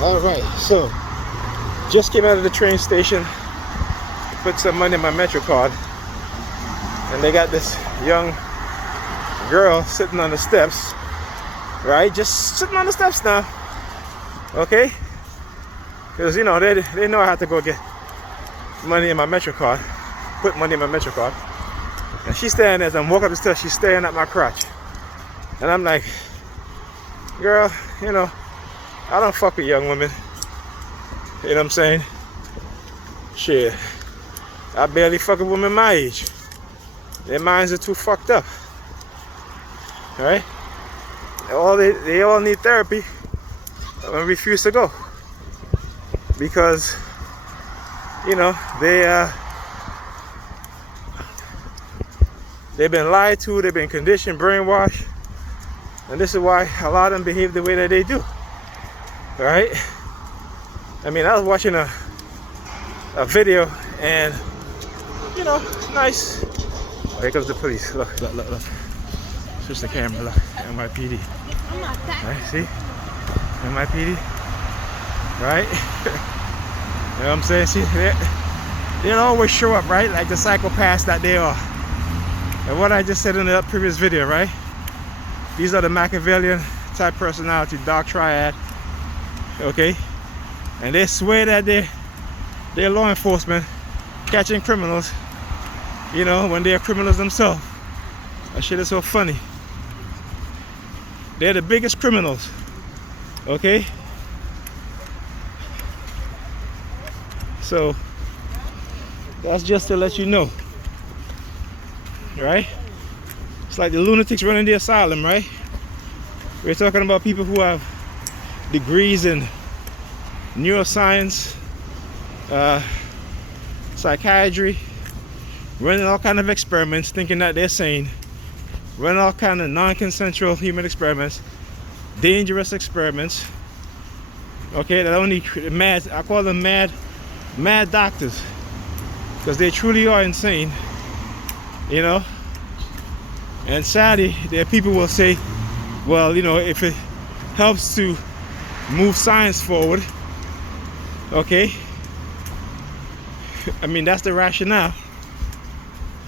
Alright, so just came out of the train station, put some money in my Metro card, and they got this young girl sitting on the steps, right? Just sitting on the steps now, okay? Because, you know, they know I have to go get money in my Metro card, put money in my Metro card. And she's standing there, as I'm walking up the stairs, she's staring at my crotch. And I'm like, girl, you know, I don't fuck with young women. You know what I'm saying? Shit. I barely fuck with women my age. Their minds are too fucked up. Alright? They all need therapy. I refuse to go. Because, you know, they've been lied to, they've been conditioned, brainwashed. And this is why a lot of them behave the way that they do. Right? I mean, I was watching a video, and you know, nice. Oh, here comes the police. Look. Switch the camera. Look, NYPD. Right? See? NYPD. Right? You know what I'm saying? See, they don't always show up, right? Like the psychopaths that they are. And what I just said in the previous video, right? These are the Machiavellian type personality, dark triad. Okay, and they swear that they're law enforcement catching criminals, you know, when they're criminals themselves. That shit is so funny. They're the biggest criminals. Okay, so that's just to let you know, right? It's like the lunatics running the asylum, right? We're talking about people who have degrees in neuroscience, psychiatry, running all kind of experiments, thinking that they're sane, running all kind of non-consensual human experiments, dangerous experiments. Okay, that only mad. I call them mad doctors, because they truly are insane. You know, and sadly, there are people who will say, well, you know, if it helps to move science forward, okay, I mean, that's the rationale,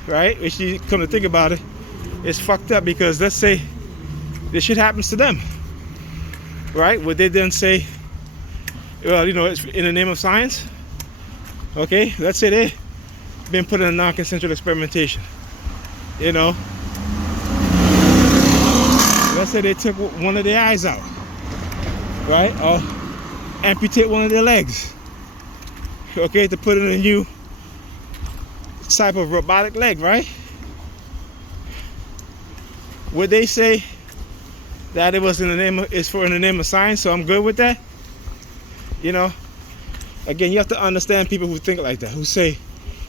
right? If you come to think about it, it's fucked up, because let's say this shit happens to them, right? Would they then say, well, you know, it's in the name of science? Okay, let's say they've been put in a non-consensual experimentation, you know, let's say they took one of their eyes out, right? Or amputate one of their legs, okay, to put in a new type of robotic leg, right? Would they say that it was in the name of, it's in the name of science, so I'm good with that? You know, again, you have to understand people who think like that, who say,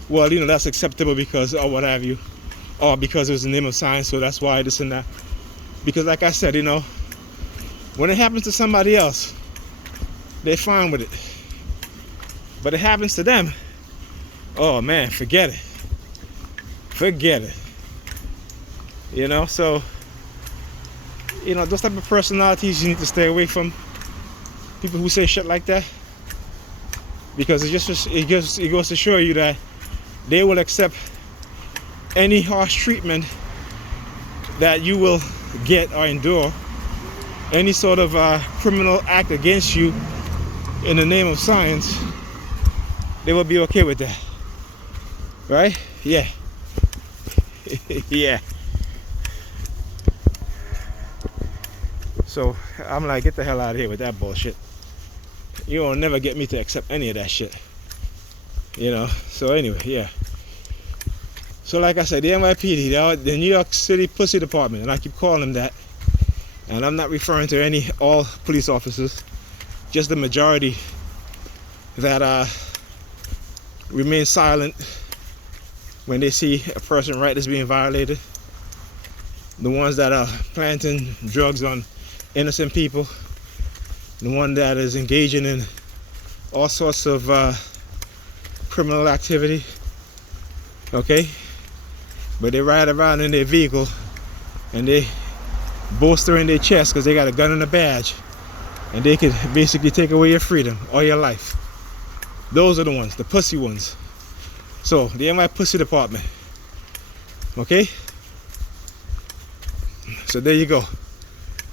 well, you know, that's acceptable because, or what have you, or because it was in the name of science, so that's why this and that. Because like I said, you know, when it happens to somebody else, they're fine with it. But it happens to them, oh man, forget it. Forget it. You know, so, you know, those type of personalities you need to stay away from. People who say shit like that. Because it goes to show you that they will accept any harsh treatment that you will get or endure, any sort of criminal act against you in the name of science. They will be okay with that, right? Yeah. Yeah. So I'm like, get the hell out of here with that bullshit. You will never get me to accept any of that shit, you know. So anyway, yeah. So like I said, the NYPD, the New York City Pussy Department, and I keep calling them that. And I'm not referring to all police officers, just the majority that remain silent when they see a person's right is being violated. The ones that are planting drugs on innocent people. The one that is engaging in all sorts of criminal activity. Okay? But they ride around in their vehicle and they bolster in their chest because they got a gun and a badge. and they could basically take away your freedom or your life. Those are the ones, the pussy ones. So they're my pussy department. Okay? So there you go.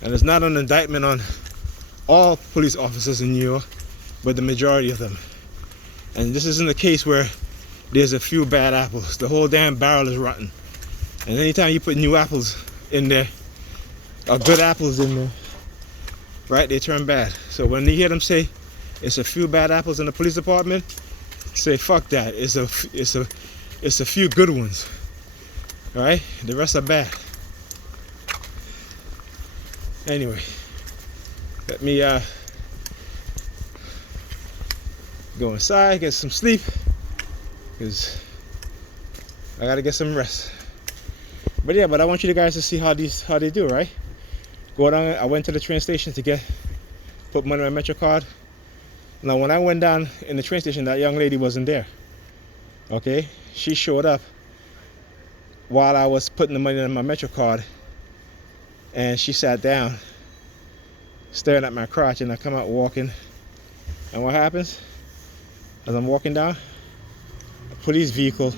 And it's not an indictment on all police officers in New York, but the majority of them. And this isn't a case where there's a few bad apples. The whole damn barrel is rotten. And anytime you put new apples in there, or good apples in there, right, they turn bad. So when you hear them say it's a few bad apples in the police department, say fuck that. It's a few good ones. Right? The rest are bad. Anyway, let me go inside, get some sleep, because I gotta get some rest. But yeah, I want you guys to see how they do, right? Go down. I went to the train station to put money on my Metro card. Now when I went down in the train station, that young lady wasn't there. Okay, she showed up while I was putting the money on my Metro card, and she sat down staring at my crotch, and I come out walking, and what happens as I'm walking down? A police vehicle,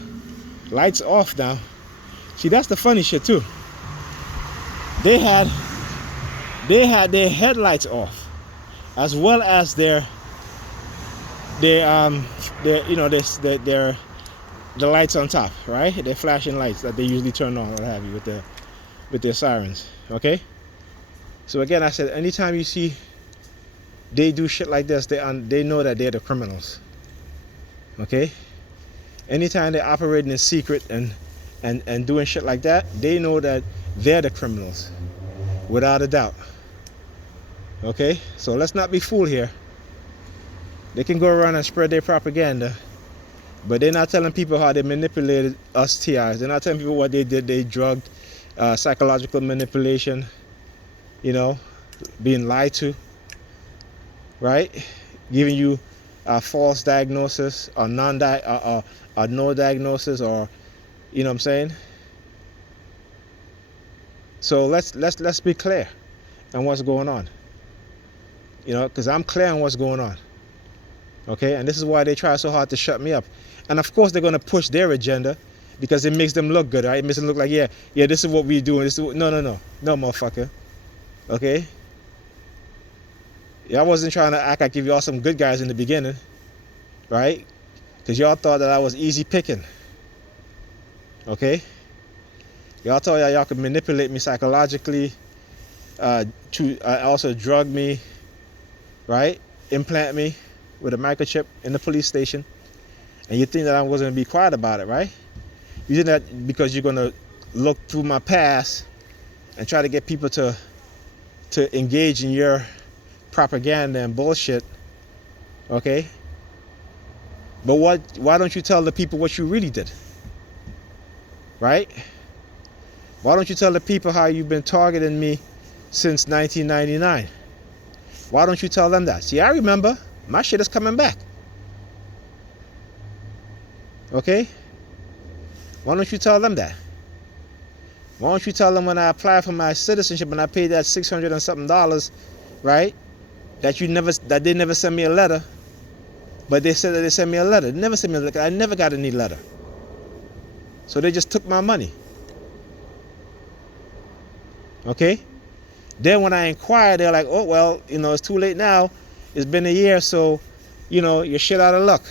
lights off now. See, that's the funny shit too. They had their headlights off, as well as their the lights on top, right? Their flashing lights that they usually turn on, what have you, with their sirens. Okay. So again, I said, anytime you see they do shit like this, they know that they're the criminals. Okay. Anytime they're operating in secret and doing shit like that, they know that they're the criminals, without a doubt. Okay. So let's not be fooled here. They can go around and spread their propaganda, but they're not telling people how they manipulated us TIs. They're not telling people what they did. They drugged, psychological manipulation, being lied to, right? Giving you a false diagnosis or no diagnosis, or you know what I'm saying? So let's be clear on what's going on. Because I'm clear on what's going on. Okay, and this is why they try so hard to shut me up. And of course they're gonna push their agenda because it makes them look good, right? It makes them look like, yeah, this is what we're doing. No, motherfucker. Okay. Y'all wasn't trying to act like if y'all some good guys in the beginning, right? Because y'all thought that I was easy picking. Okay. Y'all thought y'all could manipulate me psychologically, to also drug me, right? Implant me with a microchip in the police station, and you think that I wasn't gonna be quiet about it, right? You think that because you're gonna look through my past and try to get people to engage in your propaganda and bullshit, okay? But why don't you tell the people what you really did, right? Why don't you tell the people how you've been targeting me since 1999? Why don't you tell them that? See, I remember. My shit is coming back. Okay? Why don't you tell them that? Why don't you tell them when I applied for my citizenship and I paid that $600 and something, right? That they never sent me a letter, but they said that they sent me a letter. They never sent me a letter. I never got any letter. So they just took my money. Okay? Then when I inquired, they're like, oh, well, it's too late now. It's been a year, so, you're shit out of luck.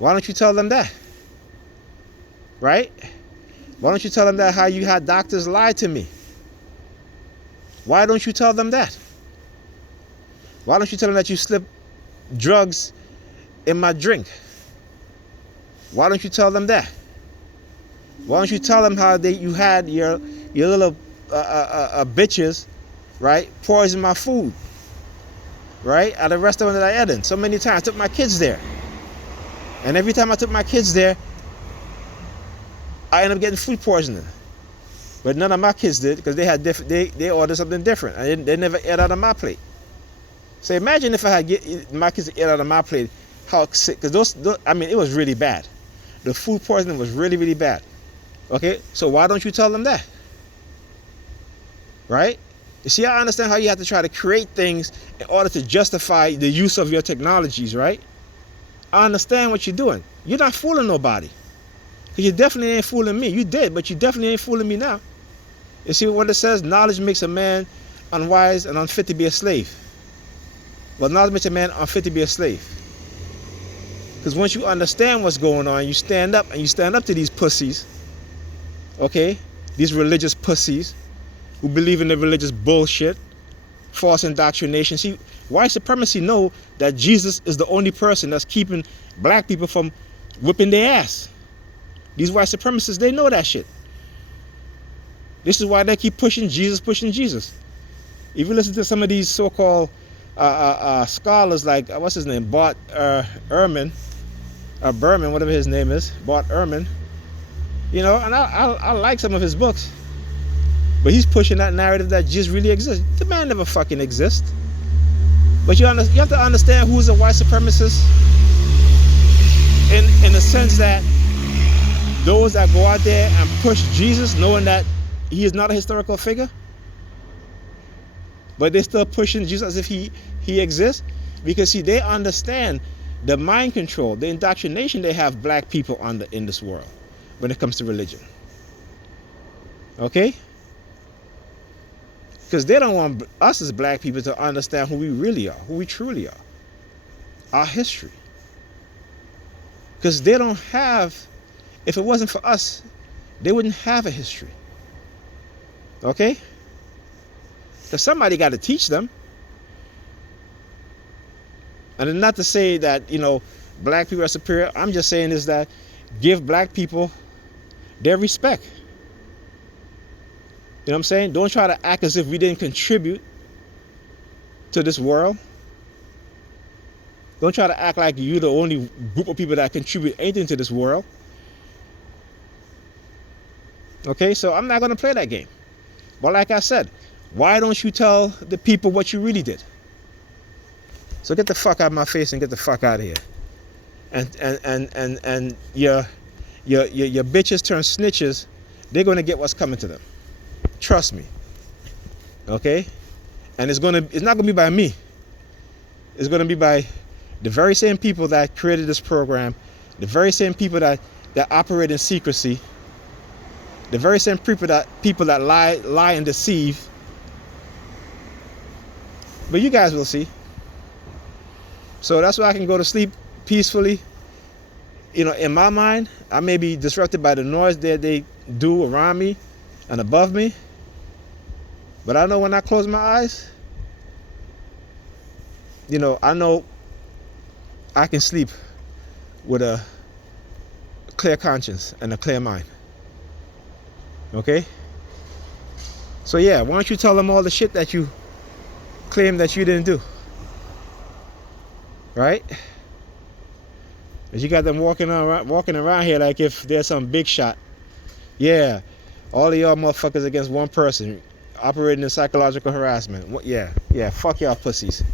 Why don't you tell them that? Right? Why don't you tell them that how you had doctors lie to me? Why don't you tell them that? Why don't you tell them that you slipped drugs in my drink? Why don't you tell them that? Why don't you tell them how you had your little bitches, right, poison my food? Right? At a restaurant that I ate in so many times. I took my kids there. And every time I took my kids there, I ended up getting food poisoning. But none of my kids did, because they had they ordered something different. They never ate out of my plate. So imagine if I had my kids ate out of my plate, how sick, because it was really bad. The food poisoning was really, really bad. Okay? So why don't you tell them that? Right? You see, I understand how you have to try to create things in order to justify the use of your technologies, right? I understand what you're doing. You're not fooling nobody. Because you definitely ain't fooling me. You did, but you definitely ain't fooling me now. You see what it says? Knowledge makes a man unwise and unfit to be a slave. Well, knowledge makes a man unfit to be a slave. Because once you understand what's going on, you stand up, and you stand up to these pussies, okay? These religious pussies who believe in the religious bullshit, false indoctrination. See, white supremacy know that Jesus is the only person that's keeping black people from whipping their ass. These white supremacists, they know that shit. This is why they keep pushing Jesus, pushing Jesus. If you listen to some of these so-called scholars like, what's his name, Bart Ehrman, Berman, whatever his name is, Bart Ehrman, you know, and I like some of his books, but he's pushing that narrative that Jesus really exists. The man never fucking exists. But you have to understand who's a white supremacist in the sense that those that go out there and push Jesus knowing that he is not a historical figure, but they're still pushing Jesus as if he exists, because see, they understand the mind control, the indoctrination they have black people under in this world when it comes to religion. Okay? Because they don't want us as black people to understand who we really are, who we truly are, our history. Because they don't have, if it wasn't for us, they wouldn't have a history. Okay? Because somebody got to teach them. And not to say that, you know, black people are superior. I'm just saying is that give black people their respect. You know what I'm saying? Don't try to act as if we didn't contribute to this world. Don't try to act like you're the only group of people that contribute anything to this world. Okay, so I'm not going to play that game. But like I said, why don't you tell the people what you really did? So get the fuck out of my face and get the fuck out of here. And your bitches turn snitches, they're going to get what's coming to them. Trust me. Okay? And it's not going to be by me. It's going to be by the very same people that created this program, the very same people that operate in secrecy, the very same people that lie and deceive. But you guys will see. So that's why I can go to sleep peacefully. You know, in my mind, I may be disrupted by the noise that they do around me and above me. But I know when I close my eyes, you know, I know I can sleep with a clear conscience and a clear mind. Okay? So yeah, why don't you tell them all the shit that you claim that you didn't do? Right? Because you got them walking around here like if there's some big shot. Yeah, all of y'all motherfuckers against one person operating in psychological harassment. Yeah, fuck y'all pussies.